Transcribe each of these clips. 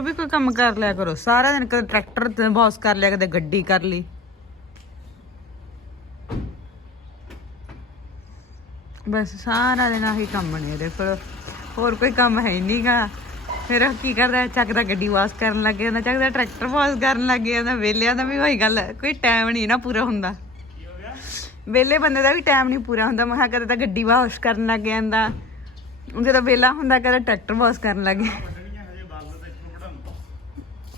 ਵੀ ਕੋਈ ਕੰਮ ਕਰ ਲਿਆ ਕਰੋ। ਸਾਰਾ ਦਿਨ ਕਦੇ ਟਰੈਕਟਰ ਤੇ ਬੌਸ ਕਰ ਲਿਆ, ਕਦੇ ਗੱਡੀ ਕਰ ਲਈ। ਬਸ ਸਾਰਾ ਦਿਨ ਆਹੀ ਕੰਮ ਨੇ ਇਹਦੇ ਕੋਲ ਹੋਰ ਕੋਈ ਕੰਮ ਹੈ ਨਹੀਂਗਾ ਫਿਰ ਕੀ ਕਰਦਾ ਚੱਕਦਾ ਗੱਡੀ ਵਾਸ਼ ਕਰਨ ਲੱਗ ਜਾਂਦਾ ਚੱਕਦਾ ਟਰੈਕਟਰ ਵਾਸ਼ ਕਰਨ ਲੱਗ ਜਾਂਦਾ। ਵਿਹਲਿਆਂ ਦਾ ਵੀ ਉਹੀ ਗੱਲ ਕੋਈ ਟਾਈਮ ਨਹੀਂ ਨਾ ਪੂਰਾ ਹੁੰਦਾ। ਵਿਹਲੇ ਬੰਦੇ ਦਾ ਵੀ ਟਾਈਮ ਨਹੀਂ ਪੂਰਾ ਹੁੰਦਾ। ਮੈਂ ਕਿਹਾ ਕਦੇ ਤਾਂ ਗੱਡੀ ਵਾਸ਼ ਕਰਨ ਲੱਗ ਜਾਂਦਾ। ਜਦੋਂ ਵਿਹਲਾ ਹੁੰਦਾ, ਕਦੇ ਟਰੈਕਟਰ ਵਾਸ਼ ਕਰਨ ਲੱਗ ਗਿਆ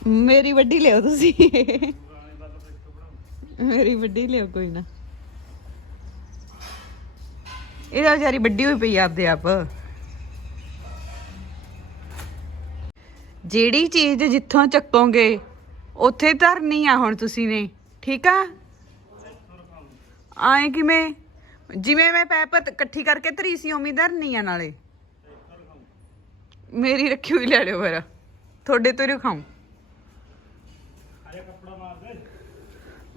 ਮੇਰੀ ਵੱਡੀ ਲਿਓ ਤੁਸੀਂ। ਮੇਰੀ ਵੱਡੀ ਲਿਓ ਕੋਈ ਨਾ। ਇਹਦਾ ਵਿਚਾਰੀ ਵੱਡੀ ਹੋਈ ਪਈ ਆਪਦੇ ਆਪ। ਜਿਹੜੀ ਚੀਜ਼ ਜਿੱਥੋਂ ਚੱਕੋਗੇ, ਉੱਥੇ ਧਰਨੀ ਆ ਹੁਣ ਤੁਸੀਂ ਨੇ। ਠੀਕ ਆ? ਆਏ ਕਿਵੇਂ? ਜਿਵੇਂ ਮੈਂ ਪੈਪ ਇਕੱਠੀ ਕਰਕੇ ਧਰੀ ਸੀ, ਉਵੇਂ ਧਰਨੀ ਆ ਨਾਲੇ। ਮੇਰੀ ਰੱਖੀ ਹੋਈ ਲੈ ਲਿਓ ਫਿਰ। ਤੁਹਾਡੇ ਤੋਂ ਹੀ ਖਾਉਂ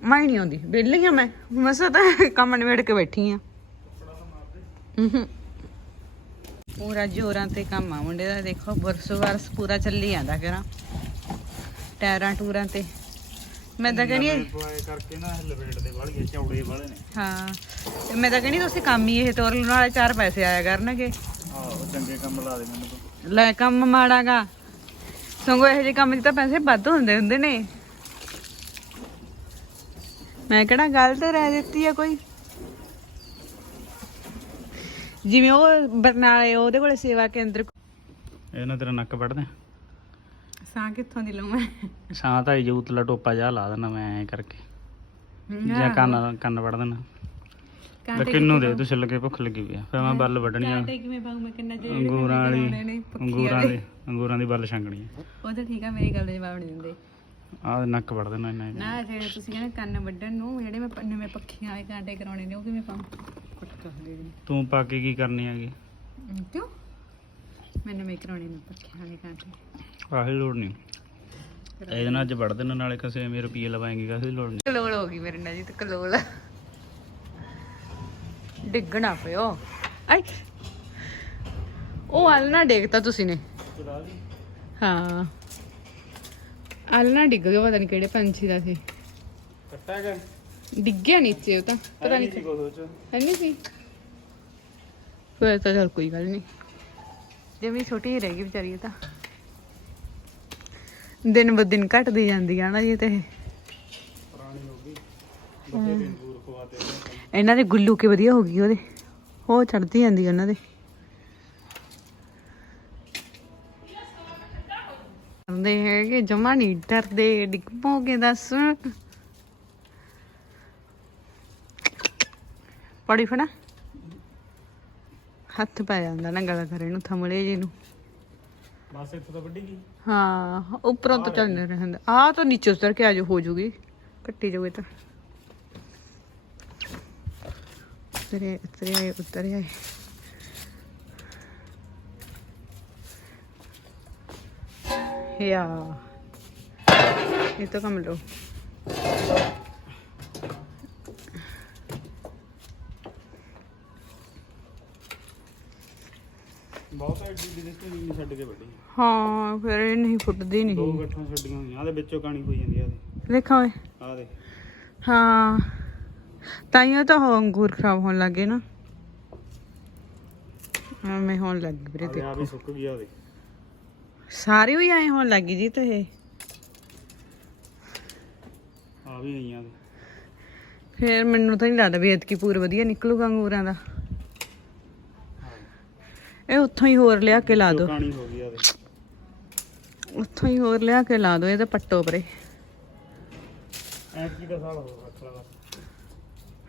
ਮੈਂ ਨਹੀਂ ਆਉਂਦੀ ਵਿਹਲੀ ਆ ਮੈਂ। ਮਸਾ ਤਾਂ ਕੰਮ ਨਿਬੇੜ ਕੇ ਬੈਠੀ ਆ। ਹੂੰ ਪੂਰਾ ਜੋਰਾਂ ਤੇ ਕੰਮ ਆ ਮੁੰਡੇ ਦਾ ਦੇਖੋ ਬਰਸ ਵਰਸ ਪੂਰਾ ਚੱਲੀ ਜਾਂਦਾ ਕਰਾਂ ਟਾਇਰਾਂ ਟੂਰਾਂ ਤੇ। ਮੈਂ ਤਾਂ ਕਹਿੰਦੀ ਹਾਂ- ਪਵਾਏ ਕਰਕੇ ਨਾ ਲਵੇਟ ਦੇ ਵਾਲੀਏ ਚੌੜੇ ਵਾਲੇ ਨੇ। ਹਾਂ ਤੇ ਮੈਂ ਤਾਂ ਕਹਿੰਦੀ ਤੁਸੀਂ ਕੰਮ ਹੀ ਇਹ ਤੋਰਨ ਵਾਲੇ ਚਾਰ ਪੈਸੇ ਆਇਆ ਕਰਨਗੇ। ਆਹੋ ਚੰਗੇ ਕੰਮ ਲਾ ਦੇ ਮੈਨੂੰ ਲੈ ਕੰਮ ਮਾੜਾਗਾ ਸੰਗੋ ਇਹੋ ਜਿਹੇ ਕੰਮ 'ਚ ਤਾਂ ਪੈਸੇ ਵੱਧ ਹੁੰਦੇ ਹੁੰਦੇ ਨੇ। ਮੈਂ ਕਿਹੜਾ ਗਲਤ ਰਹਿ ਦਿੱਤੀ ਆ ਕੋਈ? ਜਿਵੇਂ ਉਹ ਬਰਨਾਲੇ ਉਹਦੇ ਕੋਲੇ ਸੇਵਾ ਕੇਂਦਰ ਇਹ ਨਾ ਤੇਰਾ ਨੱਕ ਵੱਢਦੇ। ਸਾਂ ਕਿੱਥੋਂ ਦੀ ਲਵਾਂ? ਸਾਂ ਤਾਂ ਜੂਤਲਾ ਟੋਪਾ ਜਾ ਲਾ ਦੇਣਾ ਮੈਂ ਐਂ ਕਰਕੇ। ਜਾਂ ਕੰਨ ਕੰਨ ਵੱਢ ਦੇਣਾ। ਕਿੰਨੂੰ ਦੇ ਤੂੰ ਛਿੱਲ ਕੇ ਭੁੱਖ ਲੱਗੀ ਪਈ ਆ। ਫਿਰ ਮੈਂ ਬੱਲ ਵੱਢਣੀ ਆ। ਕਾਂਟੇ ਕਿਵੇਂ ਪਾਉ ਮੈਂ ਕਿੰਨਾ ਜਿਹੜੇ ਅੰਗੂਰਾਂ ਵਾਲੀ ਅੰਗੂਰਾਂ ਦੀ ਅੰਗੂਰਾਂ ਦੀ ਬੱਲ ਛੰਗਣੀ ਆ। ਉਹ ਤਾਂ ਠੀਕ ਆ ਮੇਰੀ ਗੱਲ ਦਾ ਜਵਾਬ ਨਹੀਂ ਦਿੰਦੇ। ਆਹ ਨੱਕ ਵੱਢ ਦੇਣਾ ਇਹਨਾਂ ਨੇ ਨਾ ਜਿਹੜੇ ਤੁਸੀਂ ਕਹਿੰਦੇ ਕੰਨ ਵੱਢਣ ਨੂੰ ਜਿਹੜੇ ਮੈਂ ਪ- ਨਵੇਂ ਪੱਖੀਆਂ ਵਾਲੇ ਕਾਂਟੇ ਕਰਾਉਣੇ ਨੇ ਉਹ ਕਿਵੇਂ ਪਾਉਂ ਦੇ ਦੇ ਤੂੰ ਪਾ ਕੇ ਕੀ ਕਰਨੀ ਹੈਗੀ? ਕਿਉਂ? ਮੈਂ ਨਵੇਂ ਕਰਾਉਣੇ ਨੇ ਪੱਖੀਆਂ ਵਾਲੇ ਕਾਂਟੇ। ਆਹੀ ਲੋੜ ਨਹੀਂ। ਇਹਦੇ ਨਾਲ ਅੱਜ ਵੱਢ ਦੇਣਾ ਨਾਲੇ ਕਸੇ ਮੇਰੇ ਰੁਪਏ ਲਵਾਏਂਗੇ ਕਾਹਦੀ ਲੋੜ ਨਹੀਂ। ਕਲੋਲ ਹੋ ਗਈ ਮੇਰੇ ਨਾਲ ਜੀ ਤੇ ਕਲੋਲ। ਡਿੱਗਣਾ ਪਿਓ। ਆਈ। ਉਹ ਆਲਣਾ ਡੇਗਤਾ ਤੁਸੀਂ ਨੇ। ਹਾਂ। ਆਲਣਾ ਡਿੱਗ ਗਿਆ ਪਤਾ ਨਹੀਂ ਕਿਹੜੇ ਪੰਛੀ ਦਾ ਸੀ ਕੱਟਾ ਗਿਆ ਡਿੱਗਿਆ ਨੀਚੇ ਉਹ ਤਾਂ ਪਤਾ ਨਹੀਂ ਕੋ ਸੋਚ ਹੈ ਨਹੀਂ ਸੀ ਫਿਰ ਤਾਂ ਚਲ ਕੋਈ ਗੱਲ ਨਹੀਂ ਜਿਵੇਂ ਛੋਟੀ ਹੀ ਰਹਿ ਗਈ ਵਿਚਾਰੀ ਇਹ ਤਾਂ ਦਿਨ ਬ ਦਿਨ ਘਟਦੀ ਜਾਂਦੀ ਆ ਨਾ ਜੀ ਤੇ ਇਹ। ਪੁਰਾਣੀ ਹੋ ਗਈ ਬੱਤੇ ਦਿਨ ਦੂਰ ਖਵਾਤੇ ਇਹਨਾਂ ਦੇ ਗੁੱਲੂ ਕੇ ਵਧੀਆ ਹੋ ਗਈ ਉਹਦੇ ਉਹ ਚੜਦੀ ਜਾਂਦੀ ਉਹਨਾਂ ਦੇ ਡਰਦੇ ਹੈਗੇ ਜਮਾ ਨਹੀਂ ਡਰਦੇ ਡਿੱਗ ਪੋਗੇ ਦੱਸ। ਪੜੀ ਫਣਾ ਹੱਥ ਪੈ ਜਾਂਦਾ ਨਾ ਗਲਾ ਕਰੇ ਨੂੰ ਥਮਲੇ ਜੀ ਨੂੰ। ਬਸ ਇੱਥੋਂ ਤਾਂ ਵੱਡੀ ਗਈ। ਹਾਂ ਉੱਪਰੋਂ ਤਾਂ ਚੱਲਦੇ ਰਹਿੰਦਾ। ਆ ਤਾਂ ਨੀਚੇ ਉਤਰ ਕੇ ਆਜੋ ਹੋ ਜੂਗੀ। ਕੱਟੀ ਜਾਵੇ ਤਾਂ। ਉਤਰੇ ਉਤਰੇ ਉਤਰੇ ਯਾ। ਇਹ ਤਾਂ ਕੰਮ ਲੋ ਬਹੁਤ ਐਡੀ ਦੀ ਰਿਸ਼ਤੇ ਨਹੀਂ ਛੱਡ ਕੇ ਵੱਡੀ ਹਾਂ ਫਿਰ ਇਹ ਨਹੀਂ ਫੁੱਟਦੀ ਦੋ ਨਹੀਂ ਗੱਠਾਂ ਛੱਡੀਆਂ ਹੋਈਆਂ ਆਦੇ ਵਿੱਚੋਂ ਕਾਣੀ ਹੋਈ ਜਾਂਦੀ ਆ ਦੇਖਾਂ ਓਏ। ਆ ਦੇ। ਹਾਂ। ਤਾਈਓ ਤਾਂ ਉਹ ਅੰਗੂਰ ਖਰਾਬ ਹੋਣ ਲੱਗੇ ਨਾ। ਐਵੇਂ ਹੋਣ ਲੱਗ ਗਈ ਵੀਰੇ ਆ ਦੇਖੋ ਵੀ ਸੁੱਕ ਗਿਆ ਉਹਦੇ ਸਾਰੇ ਹੀ ਆਏ ਹੋਣ ਲੱਗੀ ਜੀ ਤੇ ਇਹ। ਆ ਵੀ ਆਈਆਂ ਦੇ ਫਿਰ ਮੈਨੂੰ ਤਾਂ ਨਹੀਂ ਲੱਗਦਾ ਵੀ ਐਤਕੀ ਪੂਰ ਵਧੀਆ ਨਿਕਲੂਗਾ ਅੰਗੂਰਾਂ ਦਾ। ਇਹ ਉੱਥੋਂ ਹੀ ਹੋਰ ਲਿਆ ਕੇ ਲਾ ਦੋ ਕਾਣੀ ਹੋ ਗਈ ਆ ਦੇ ਉੱਥੋਂ ਹੀ ਹੋਰ ਲਿਆ ਕੇ ਲਾ ਦੋ ਇਹ ਤਾਂ ਪੱਟੋ ਪਰੇ। ਐਤਕੀ ਦਾ ਸਾਲ ਹੋ ਰੱਖ ਲਾ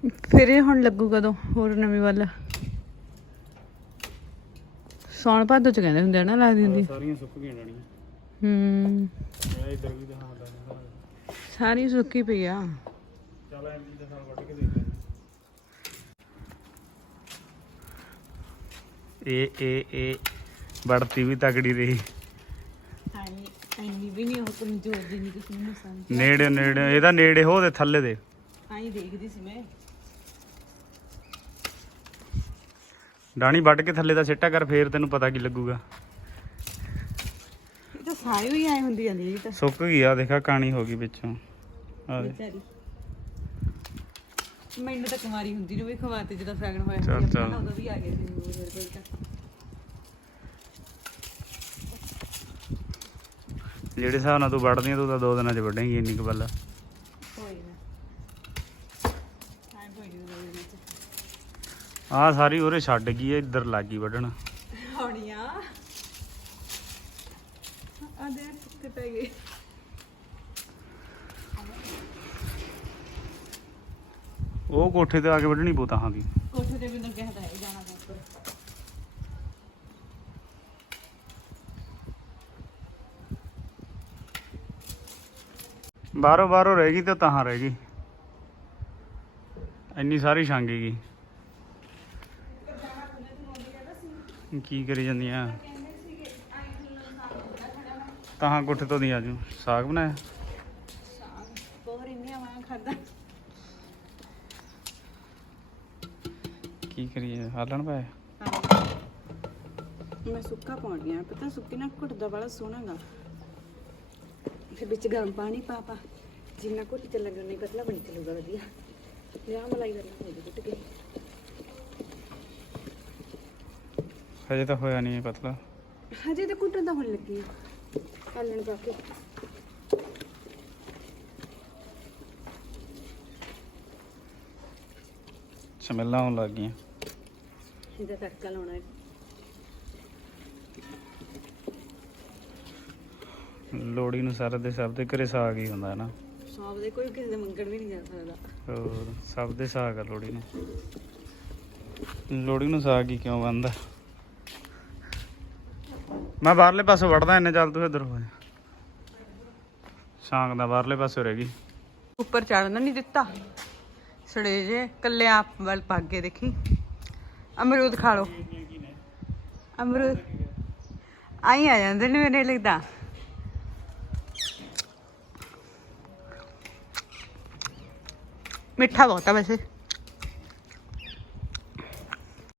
ਬਸ ਫਿਰ ਇਹ ਹੁਣ ਲੱਗੂ ਕਦੋਂ ਹੋਰ ਨਵੀਂ ਵੱਲ। ਸੌਣ ਭਾਦੋ ਚ ਕਹਿੰਦੇ ਹੁੰਦੇ ਆ ਨਾ ਲੱਗਦੀ ਹੁੰਦੀ। ਸਾਰੀਆਂ ਸੁੱਕ ਗਈਆਂ ਡਾਣੀਆਂ ਹੂੰ। ਇਹ ਇਧਰ ਵੀ ਦਿਖਾ ਦਾ ਸਾਰੀ ਸੁੱਕੀ ਪਈ ਆ। ਚੱਲ ਐਤਕੀ ਦਾ ਸਾਲ ਵੱਢ ਕੇ ਦੇਖ ਲੈਂਦੇ। ਇਹ ਇਹ ਇਹ ਵੜਤੀ ਵੀ ਤਕੜੀ ਰਹੀ। ਹਾਈ ਐਨੀ ਵੀ ਨਹੀਂ ਉਹ ਕਮਜ਼ੋਰ ਦੀ ਨਹੀਂ ਤੁਸੀਂ ਮੈਨੂੰ ਸਮਝ। ਨੇੜੇ ਨੇੜੇ ਇਹਦਾ ਨੇੜੇ ਹੋ ਦੇ ਥੱਲੇ ਦੇ। ਆਈ ਦੇਖਦੀ ਸੀ ਮੈਂ। ਡਾਣੀ ਵੱਢ ਕੇ ਥੱਲੇ ਦਾ ਸਿੱਟਾ ਕਰ ਫੇਰ ਤੈਨੂੰ ਪਤਾ ਕੀ ਲੱਗੂਗਾ। ਇਹ ਤਾਂ ਸਾਰੀ ਵੀ ਆਏ ਹੁੰਦੀ ਜਾਂਦੀ ਜੀ ਤਾਂ। ਸੁੱਕ ਗਈ ਆ ਦੇਖਾ ਕਾਣੀ ਹੋ ਗਈ ਵਿੱਚੋਂ। ਆ ਦੇ ਵਿਚਾਰੀ। ਮੈਨੂੰ ਤਾਂ ਕੁਮਾਰੀ ਹੁੰਦੀ ਨੂੰ ਵੀ ਖਵਾਤੇ ਜਦੋਂ ਸਗਨ ਹੋਇਆ। ਚੱਲ, ਸੀ ਚੱਲ। ਆਪਣਾ ਉਦੋਂ ਵੀ ਆ ਗਏ ਸੀ ਮੇਰੇ ਕੋਲ ਤਾਂ। ਜਿਹੜੇ ਹਿਸਾਬ ਨਾਲ ਤੂੰ ਵੜਦੀ ਆ ਤੂੰ ਤਾਂ ਦੋ ਦਿਨਾਂ 'ਚ ਵੱਢੇਂਗੀ ਇੰਨੀ ਕੁ ਬੱਲ ਨਾ। ਟਾਈਮ ਆਹ ਸਾਰੀ ਉਹਰੇ ਛੱਡ ਗਈ ਆ ਇੱਧਰ ਲੱਗ ਗਈ ਵੱਢਣ। ਹੌਣੀਆਂ। ਆ ਦੇ ਕਿੱਥੇ ਪੈ ਗਏ। ਉਹ ਕੋਠੇ ਤੇ ਆ ਕੇ ਵੱਢਣੀ ਬੋਤਾਹਾਂ ਦੀ ਕੋਠੇ ਤੇ ਬਿੰਦਰ ਕਹਿੰਦਾ ਹੈ ਜਾਣਾ ਤਾਂ ਉੱਪਰ। ਬਾਹਰੋਂ ਬਾਹਰੋਂ ਰਹਿ ਗਈ ਤੇ ਤਾਹਾਂ ਰਹਿ ਗਈ। ਇੰਨੀ ਸਾਰੀ ਛਾਂਗੀ ਗਈ। ਕੀ ਕਰੀ ਜਾਂਦੀਆਂ? ਤਾਹਾਂ ਕੋਠੇ ਤੋਂ ਦੀ ਆਜੂ। ਸਾਗ ਬਣਾਇਆ? ਕੀ ਕਰੀਏ? ਹਾਲਣ ਪਾਇਆ? ਮੈਂ ਸੁੱਕਾ ਪਾਉਣ ਆ। ਪਤਾ ਸੁੱਕੀ ਨਾ ਘੁੱਟਦਾ ਵਾਲਾ ਸੋਹਣਾਗਾ ਫਿਰ ਵਿੱਚ ਗਰਮ ਪਾਣੀ ਪਾ ਪਾ। ਜਿੰਨਾ ਘੁੱਟ ਚੱਲੇਗਾ ਨਹੀਂ ਪਤਲਾ ਬਣ ਚੱਲੂਗਾ ਵਧੀਆ। ਲਿਆ ਮਲਾਈ ਕਰਨਾ ਹੋਈ ਘੁੱਟ ਕੇ। ਹਜੇ ਤਾਂ ਹੋਇਆ ਨਹੀਂ ਪਤਲਾ। ਹਜੇ ਤਾਂ ਘੁੱਟਣ ਦਾ ਹੁਣ ਲੱਗੀ। ਹਾਲਣ ਪਾ ਕੇ। ਸਮੈਲਾਂ ਆਉਣ ਲੱਗ ਗਈਆਂ। ਇਹਦਾ ਤੜਕਾ ਲਾਉਣਾ ਹੈ। ਲੋੜੀ ਨੂੰ ਸਾਰੇ ਦੇ ਸਭ ਦੇ ਘਰੇ ਸਾਗ ਹੀ ਹੁੰਦਾ ਹੈ ਨਾ। ਸੌਂਪ ਦੇ ਕੋਈ ਕਿਸੇ ਦੇ ਮੰਗਣ ਵੀ ਨਹੀਂ ਜਾ ਸਕਦਾ। ਹੋਰ ਸਭ ਦੇ ਸਾਗ ਆ ਲੋੜੀ ਨੂੰ। ਲੋੜੀ ਨੂੰ ਸਾਗ ਹੀ ਕਿਉਂ ਬੰਦਾ ਮੈਂ ਬਾਹਰਲੇ ਪਾਸੇ ਵੜਦਾ, ਇੰਨੇ ਚੱਲ ਤੂੰ ਇੱਧਰ ਹੋ ਜਾ ਸਾਗ ਦਾ ਬਾਹਰਲੇ ਪਾਸੇ ਰਹਿ ਗਈ। ਉੱਪਰ ਚੜਨ ਨਹੀਂ ਦਿੱਤਾ। ਸੜੇ ਜੇ, ਕੱਲੇ ਆਪ ਵੱਲ ਪਾ ਦੇਖੀ। ਅਮਰੂਦ ਖਾ ਲੋ ਅਮਰੂਦ। ਆਈ ਆ ਜਾਂਦੇ ਨੇ ਮੇਰੇ ਲਈ ਮਿੱਠਾ ਬਹੁਤ ਆ ਵੈਸੇ।